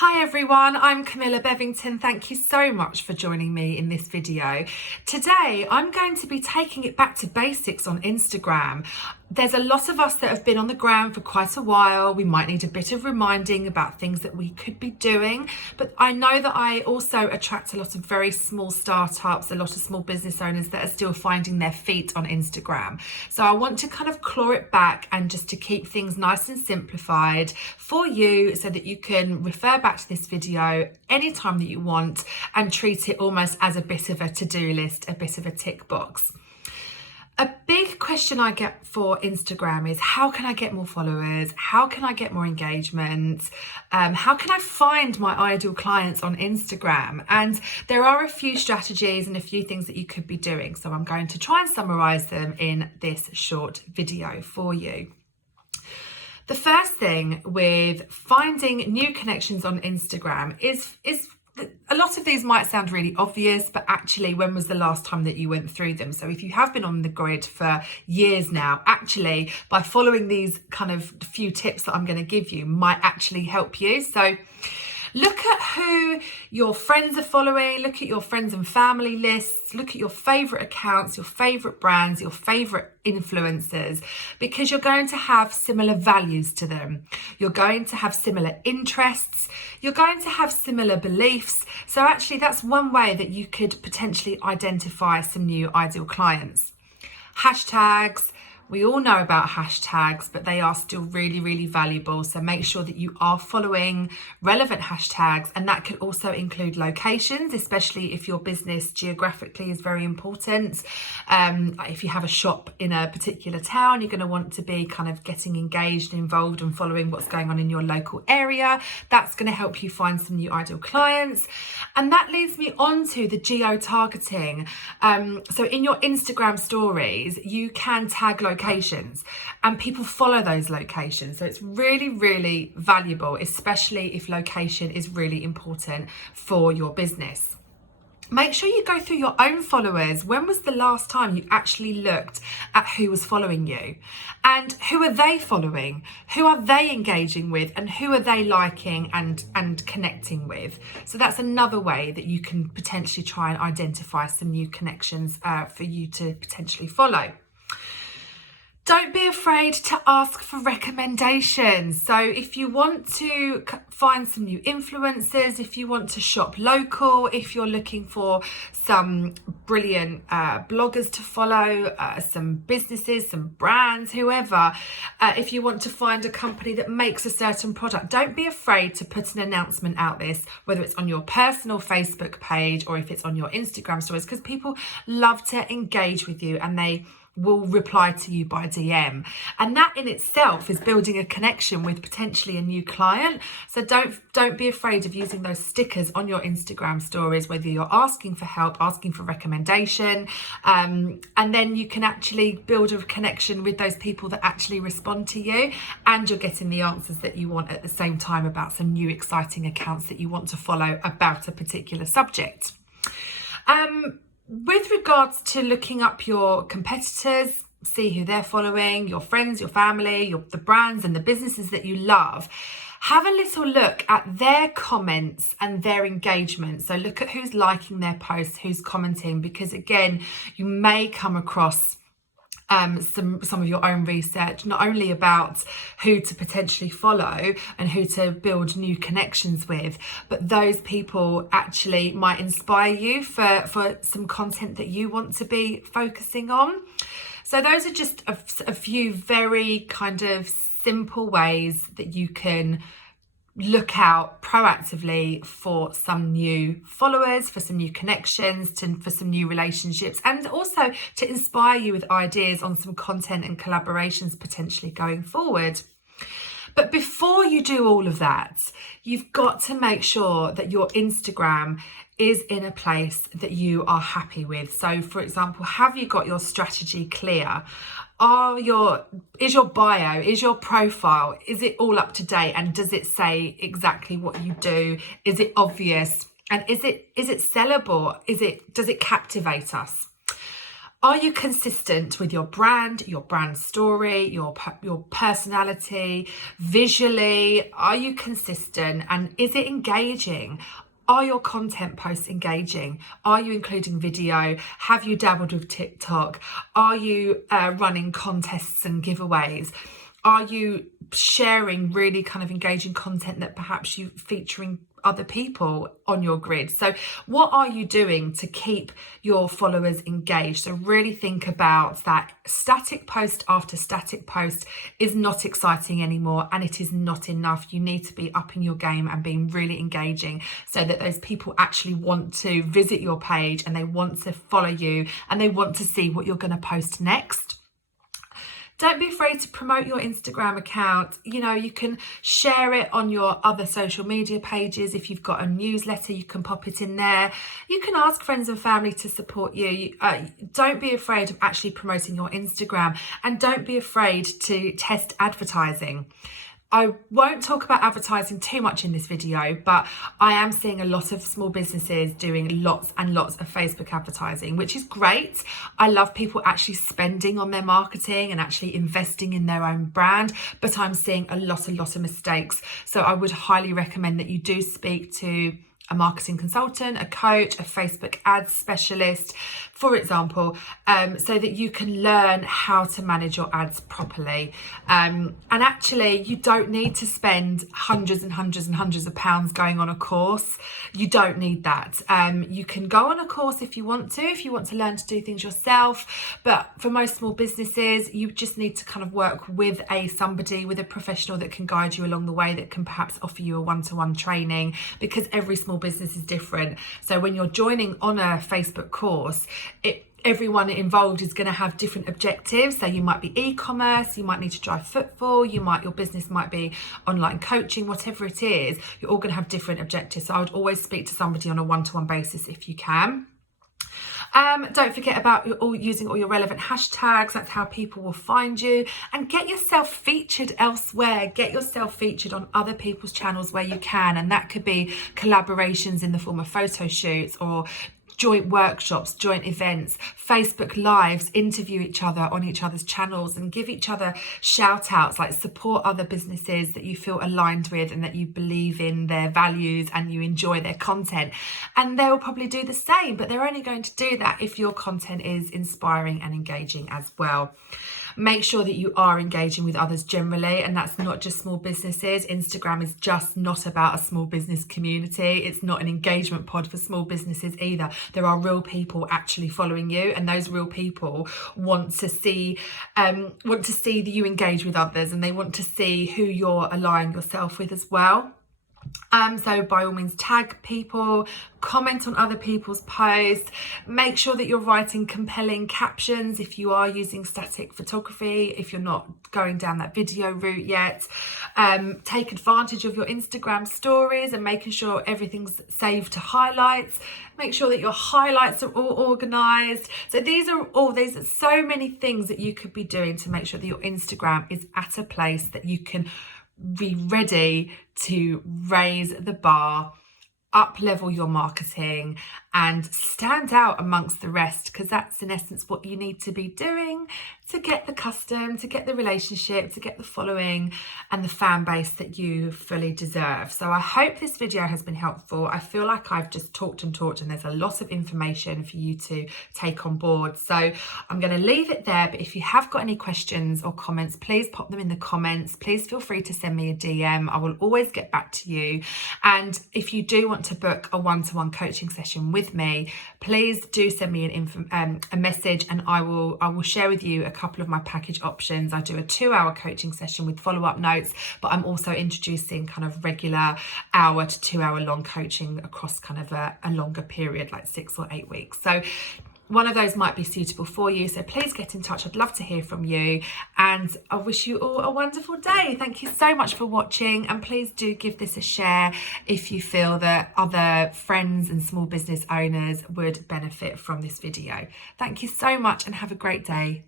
Hi everyone, I'm Camilla Bevington. Thank you so much for joining me in this video. Today, I'm going to be taking it back to basics on Instagram. There's a lot of us that have been on the ground for quite a while. We might need a bit of reminding about things that we could be doing, but I know that I also attract a lot of very small startups, a lot of small business owners that are still finding their feet on Instagram. So I want to kind of claw it back and just to keep things nice and simplified for you so that you can refer back to this video anytime that you want and treat it almost as a bit of a to-do list, a bit of a tick box. A big question I get for Instagram is how can I get more followers? How can I get more engagement? How can I find my ideal clients on Instagram? And there are a few strategies and a few things that you could be doing. So I'm going to try and summarize them in this short video for you. The first thing with finding new connections on Instagram is a lot of these might sound really obvious, but actually, when was the last time that you went through them? So if you have been on the grid for years now, actually, by following these kind of few tips that I'm going to give you might actually help you. So look at who your friends are following, look at your friends and family lists, look at your favorite accounts, your favorite brands, your favorite influencers, because you're going to have similar values to them. You're going to have similar interests. You're going to have similar beliefs. So actually, that's one way that you could potentially identify some new ideal clients. Hashtags. We all know about hashtags, but they are still really, really valuable. So make sure that you are following relevant hashtags, and that could also include locations, especially if your business geographically is very important. If you have a shop in a particular town, you're going to want to be kind of getting engaged and involved and following what's going on in your local area. That's going to help you find some new ideal clients. And that leads me on to the geo-targeting. So in your Instagram stories, you can tag locations and people follow those locations. So it's really, really valuable, especially if location is really important for your business. Make sure you go through your own followers. When was the last time you actually looked at who was following you? And who are they following? Who are they engaging with? And who are they liking and connecting with? So that's another way that you can potentially try and identify some new connections for you to potentially follow. Don't be afraid to ask for recommendations. So if you want to find some new influencers, if you want to shop local, if you're looking for some brilliant bloggers to follow, some businesses, some brands, whoever, if you want to find a company that makes a certain product, don't be afraid to put an announcement out this, whether it's on your personal Facebook page or if it's on your Instagram stories, because people love to engage with you and they will reply to you by DM. And that in itself is building a connection with potentially a new client. So don't be afraid of using those stickers on your Instagram stories, whether you're asking for help, asking for recommendation, and then you can actually build a connection with those people that actually respond to you, and you're getting the answers that you want at the same time about some new exciting accounts that you want to follow about a particular subject. With regards to looking up your competitors, see who they're following, your friends, your family, the brands and the businesses that you love, have a little look at their comments and their engagement. So look at who's liking their posts, who's commenting, because again, you may come across some of your own research, not only about who to potentially follow and who to build new connections with, but those people actually might inspire you for some content that you want to be focusing on. So those are just a few very kind of simple ways that you can look out proactively for some new followers, for some new connections, for some new relationships, and also to inspire you with ideas on some content and collaborations potentially going forward. But before you do all of that, you've got to make sure that your Instagram is in a place that you are happy with. So for example, have you got your strategy clear? Is your bio, is your profile, is it all up to date? And does it say exactly what you do? Is it obvious? And is it sellable? Does it captivate us? Are you consistent with your brand story, your personality, visually? Are you consistent, and is it engaging? Are your content posts engaging? Are you including video? Have you dabbled with TikTok? Are you running contests and giveaways? Are you sharing really kind of engaging content that perhaps you featuring other people on your grid? So what are you doing to keep your followers engaged? So really think about that. Static post after static post is not exciting anymore, and it is not enough. You need to be upping your game and being really engaging so that those people actually want to visit your page and they want to follow you and they want to see what you're going to post next. Don't be afraid to promote your Instagram account. You know, you can share it on your other social media pages. If you've got a newsletter, you can pop it in there. You can ask friends and family to support you. Don't be afraid of actually promoting your Instagram, and don't be afraid to test advertising. I won't talk about advertising too much in this video, but I am seeing a lot of small businesses doing lots and lots of Facebook advertising, which is great. I love people actually spending on their marketing and actually investing in their own brand, but I'm seeing a lot of mistakes. So I would highly recommend that you do speak to a marketing consultant, a coach, a Facebook ads specialist, for example, so that you can learn how to manage your ads properly. And actually, you don't need to spend hundreds and hundreds of pounds going on a course. You don't need that. You can go on a course if you want to learn to do things yourself. But for most small businesses, you just need to kind of work with with a professional that can guide you along the way, that can perhaps offer you a one-to-one training, because every small business is different. So when you're joining on a Facebook course, everyone involved is going to have different objectives. So you might be e-commerce, you might need to drive footfall, your business might be online coaching, whatever it is, you're all going to have different objectives. So I would always speak to somebody on a one-to-one basis if you can. Don't forget about using all your relevant hashtags. That's how people will find you. And get yourself featured elsewhere. Get yourself featured on other people's channels where you can. And that could be collaborations in the form of photo shoots, or joint workshops, joint events, Facebook lives. Interview each other on each other's channels and give each other shout outs, like support other businesses that you feel aligned with and that you believe in their values and you enjoy their content. And they'll probably do the same, but they're only going to do that if your content is inspiring and engaging as well. Make sure that you are engaging with others generally, and that's not just small businesses. Instagram is just not about a small business community. It's not an engagement pod for small businesses either. There are real people actually following you, and those real people want to see that you engage with others, and they want to see who you're aligning yourself with as well. So by all means, tag people, comment on other people's posts, make sure that you're writing compelling captions if you are using static photography, if you're not going down that video route yet. Take advantage of your Instagram stories and making sure everything's saved to highlights. Make sure that your highlights are all organized. So these are so many things that you could be doing to make sure that your Instagram is at a place that you can be ready to raise the bar, up level your marketing, and stand out amongst the rest, because that's in essence what you need to be doing to get the custom, to get the relationship, to get the following and the fan base that you fully deserve. So I hope this video has been helpful. I feel like I've just talked and there's a lot of information for you to take on board. So I'm going to leave it there, but if you have got any questions or comments, please pop them in the comments. Please feel free to send me a DM. I will always get back to you. And if you do want to book a one-to-one coaching session with me, please do send me a message, and I will share with you a couple of my package options. I do a 2-hour coaching session with follow-up notes, but I'm also introducing kind of regular hour to 2-hour long coaching across kind of a longer period, like 6 or 8 weeks. So one of those might be suitable for you. So please get in touch. I'd love to hear from you, and I wish you all a wonderful day. Thank you so much for watching, and please do give this a share if you feel that other friends and small business owners would benefit from this video. Thank you so much and have a great day.